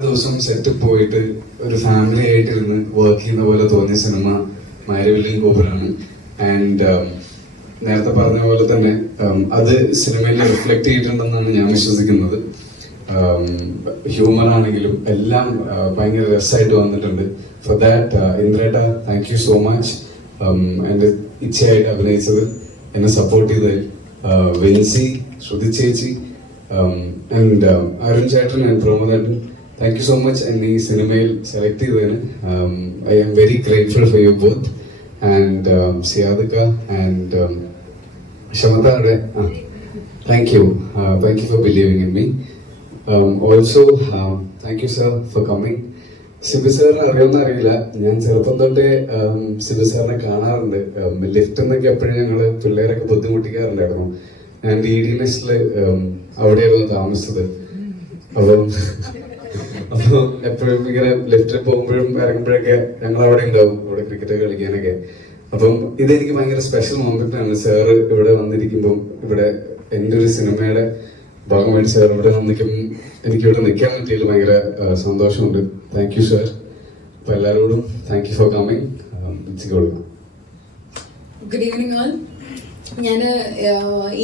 ദിവസം സെറ്റ് പോയിട്ട് ഒരു ഫാമിലി ആയിട്ടിരുന്ന് വർക്ക് ചെയ്യുന്ന പോലെ തോന്നിയ സിനിമ മാരവില്യൻ ഗോപുരാണ് ആൻഡ് നേരത്തെ പറഞ്ഞ പോലെ തന്നെ um, അത് സിനിമയിൽ റിഫ്ലക്ട് ചെയ്തിട്ടുണ്ടെന്നാണ് ഞാൻ വിശ്വസിക്കുന്നത്. ഹ്യൂമർ ആണെങ്കിലും എല്ലാം uh, ഭയങ്കര രസമായിട്ട് വന്നിട്ടുണ്ട്. ഫോർ ദാറ്റ് ഇന്ദ്രേട്ട താങ്ക് യു സോ മച്ച് എന്റെ ഇച്ഛയായിട്ട് അഭിനയിച്ചത് എന്നെ സപ്പോർട്ട് ചെയ്തതിൽ വെൻസി വിൻസി ശ്രുതി ചേച്ചി. ആൻഡ് അരുൺ ചേട്ടൻ ആൻഡ് പ്രമോദേട്ടൻ താങ്ക് യു സോ മച്ച് എന്നെ ഈ സിനിമയിൽ സെലക്ട് ചെയ്തതിന് I am very grateful for you both and സിയാദിക്ക and ക്ഷമതയുടെ thank you thank you for believing in me also thank you sir for coming Sibi സാറിനെ അറിയുമെന്ന് അറിയില്ല. ഞാൻ ചെറുപ്പം തൊട്ടേ um, സിബി സാറിനെ കാണാറുണ്ട്. ലിഫ്റ്റ് എന്നൊക്കെ എപ്പോഴും ഞങ്ങൾ പിള്ളേരൊക്കെ ബുദ്ധിമുട്ടിക്കാറുണ്ടായിരുന്നു. ഞാൻ ഡി ഡി നെസ്റ്റിൽ അവിടെയായിരുന്നു താമസിച്ചത്. അപ്പം അപ്പൊ എപ്പോഴും ഇങ്ങനെ ലിഫ്റ്റിൽ പോകുമ്പോഴും ഇറങ്ങുമ്പോഴൊക്കെ ഞങ്ങൾ അവിടെ ഉണ്ടാവും അവിടെ ക്രിക്കറ്റ് കളിക്കാനൊക്കെ. അപ്പം ഇതെനിക്ക് ഭയങ്കര സ്പെഷ്യൽ മോമെന്റ് ആണ്. സാറ് ഇവിടെ വന്നിരിക്കുമ്പം ഇവിടെ എന്റെ ഒരു സിനിമയുടെ ഭാഗമായിട്ട് സാർ ഇവിടെ വന്നിരിക്കും എനിക്ക് ഇവിടെ നിൽക്കാൻ പറ്റിയതിൽ ഭയങ്കര സന്തോഷമുണ്ട്. താങ്ക് യു സാർ അപ്പൊ എല്ലാവരോടും thank you for coming good evening all ഞാൻ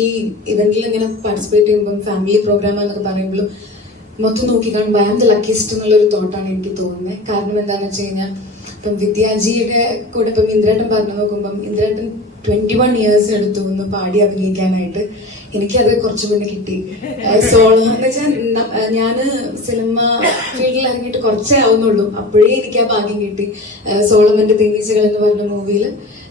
ഈ ഇവന്റിൽ ഇങ്ങനെ പാർട്ടിസിപ്പേറ്റ് ചെയ്യുമ്പോൾ ഫാമിലി പ്രോഗ്രാം എന്നൊക്കെ പറയുമ്പോഴും മൊത്തം നോക്കി ഭയം ആം ദ ലക്കിസ്റ്റ് എന്നുള്ളൊരു തോട്ടാണ് എനിക്ക് തോന്നുന്നത് കാരണം എന്താണെന്ന് വെച്ച് കഴിഞ്ഞാൽ ഇപ്പം വിദ്യാജിയുടെ കൂടെ ഇപ്പം ഇന്ദ്രേട്ടൻ പറഞ്ഞു നോക്കുമ്പം ഇന്ദ്രേട്ടൻ ട്വന്റി വൺ ഇയേഴ്സ് എടുത്തു ഒന്ന് പാടി അഭിനയിക്കാനായിട്ട്. എനിക്കത് കുറച്ചും മുന്നേ കിട്ടി. സോളോ എന്ന് വെച്ചാൽ ഞാൻ സിനിമ ഫീൽഡിൽ ഇറങ്ങിയിട്ട് കുറച്ചേ ആവുന്നുള്ളൂ. അപ്പോഴേ എനിക്ക് ആ ഭാഗ്യം കിട്ടി. സോളമന്റെ തേനീച്ചകൾ എന്ന് പറഞ്ഞ മൂവിയിൽ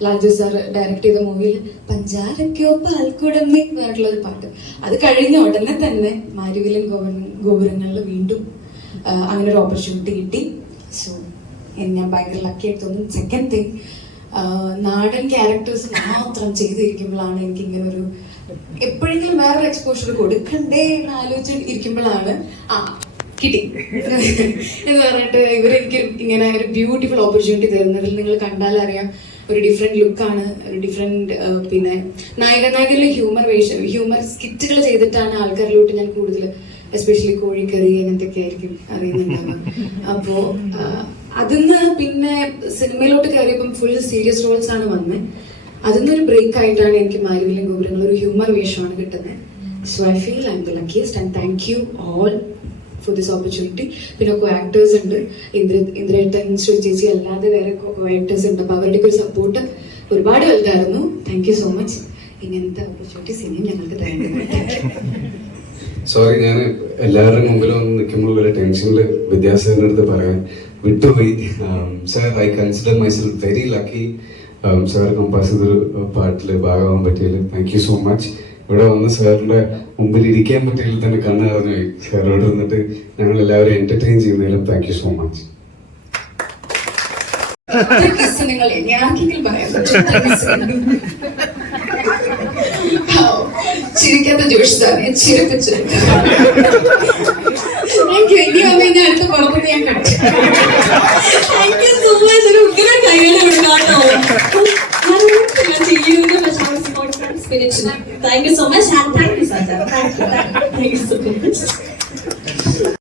ലാൽജു സാർ ഡയറക്ട് ചെയ്ത മൂവിയിൽ പഞ്ചാരക്കോ പാൽക്കുടമ്പി എന്ന് പറഞ്ഞിട്ടുള്ള ഒരു പാട്ട്. അത് കഴിഞ്ഞ ഉടനെ തന്നെ മാരുവിലൻ ഗോപുരങ്ങളിൽ വീണ്ടും അങ്ങനെ ഒരു ഓപ്പർച്യൂണിറ്റി കിട്ടി. സോ ഞാൻ ഭയങ്കര ലക്കി ആയിട്ട് തോന്നുന്നു. സെക്കൻഡ് തിങ് നാടൻ ക്യാരക്ടേഴ്സ് മാത്രം ചെയ്തിരിക്കുമ്പോഴാണ് എനിക്ക് ഇങ്ങനെ ഒരു എപ്പോഴെങ്കിലും വേറൊരു എക്സ്പോഷർ കൊടുക്കണ്ടേ എന്ന് ആലോചിച്ച് ഇരിക്കുമ്പോഴാണ് ആ കിട്ടി. എന്ന് പറഞ്ഞിട്ട് ഇവരെനിക്ക് ഇങ്ങനെ ഒരു ബ്യൂട്ടിഫുൾ ഓപ്പർച്യൂണിറ്റി തരുന്നതിൽ നിങ്ങൾ കണ്ടാൽ അറിയാം ഒരു ഡിഫറെന്റ് ലുക്കാണ് ഒരു ഡിഫറെന്റ് പിന്നെ നായക നായകരിലെ ഹ്യൂമർ വേഷം ഹ്യൂമർ സ്കിറ്റുകൾ ചെയ്തിട്ടാണ് ആൾക്കാരിലോട്ട് ഞാൻ കൂടുതൽ എസ്പെഷ്യലി കോഴിക്കറി അങ്ങനത്തെ ആയിരിക്കും അറിയുന്നുണ്ടാവുക. അപ്പോ അതിന്ന് പിന്നെ സിനിമയിലോട്ട് കയറിയപ്പം ഫുൾ സീരിയസ് റോൾസ് ആണ് വന്നത് അതിന്നൊരു ബ്രേക്ക് ആയിട്ടാണ് എനിക്ക് മാരുവിലും ഗോപുരങ്ങൾ ഒരു ഹ്യൂമർ വേഷമാണ് കിട്ടുന്നത് so I feel I am the luckiest and thank you all for this opportunity പിന്നെ കോ ആക്ടേഴ്സ് ഉണ്ട്. ഇന്ദ്ര ഇന്ദ്രേട്ടൻ ചേച്ചി അല്ലാതെ വേറെ ആക്ടേഴ്സ് ഉണ്ട്. അപ്പോൾ അവരുടെ ഒരു സപ്പോർട്ട് ഒരുപാട് വലുതായിരുന്നു. താങ്ക് യു സോ മച്ച് ഇങ്ങനത്തെ ഓപ്പർച്യൂണിറ്റീസ് ഇനിയും ഞങ്ങൾക്ക് തരുന്നു സോറി ഞാൻ എല്ലാവരുടെയും മുമ്പിൽ വന്ന് നിൽക്കുമ്പോൾ വരെ ടെൻഷനിൽ വിദ്യാസാഗറിന്റെ അടുത്ത് പറയാൻ വിട്ടുപോയി. Sir I consider myself very lucky sir compose ചെയ്തൊരു പാട്ടിൽ ഭാഗമാകാൻ പറ്റിയതിൽ താങ്ക് യു സോ മച്ച് ഇവിടെ വന്ന് സാറിന്റെ മുമ്പിൽ ഇരിക്കാൻ പറ്റിയതിൽ തന്നെ കണ്ണ് സാറോട് വന്നിട്ട് ഞങ്ങൾ എല്ലാവരും എന്റർടൈൻ ചെയ്യുന്നതിലും താങ്ക് യു സോ മച്ച് നിങ്ങൾ ഞാനെങ്കിലും പറയാൻ ചിരിക്കാത്ത ജോഷി സാറിനെ ചിരിപ്പിച്ചു. എനിക്ക് വേണ്ടി വന്നു കഴിഞ്ഞാൽ അടുത്ത പുറത്തുനിന്ന് ഞാൻ കണ്ടു എനിക്ക് തോന്നുന്നത് ഉഗ്രൻ കൈകളിലുണ്ടാട്ടോ Thank you so much and thank you, Saja. Thank you, thank you, thank you so much.